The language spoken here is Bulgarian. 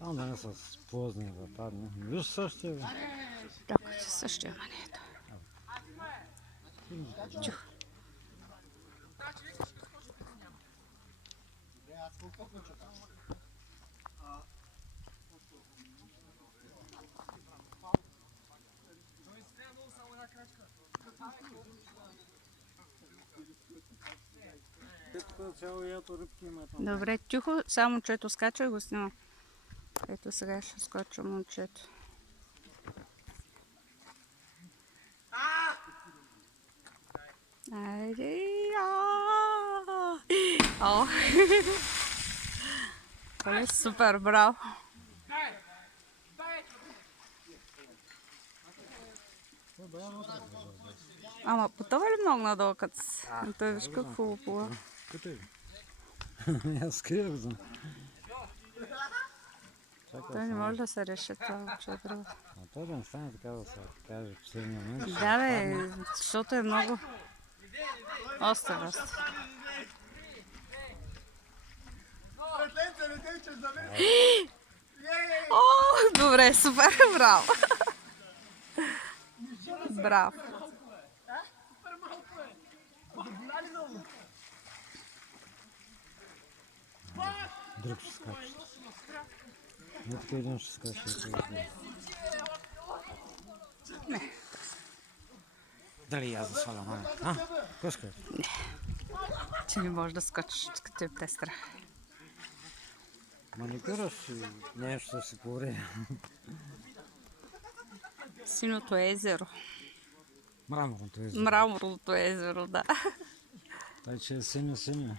Само да не с позни да падне. Виж същия, бе. Так, същия мането. Чух. Тук цяло ято рибки има там. Добре, тихо, само че ето скача и го снимам. Ето сега ще скоча момчето. Айде, О, Оле, супер, браво. Ама потъва ли много надолу, като той виж какво плува? Къде е? Аз скрия го. Той не може да се реши това момче друго. А той да не стане така да се каже в последния момент. Да, бе, защото е много остър. О, добре, супер, браво. Браво. Друг ще скача. Не така един ще скача. Не. Дали аз да свалям, а? Кой скача? Че не можеш да скочиш, като те страх. Маникюраш и нещо да си повреди. Синото езеро. Мраморното езеро. Мраморното езеро, да. Той че е синьо.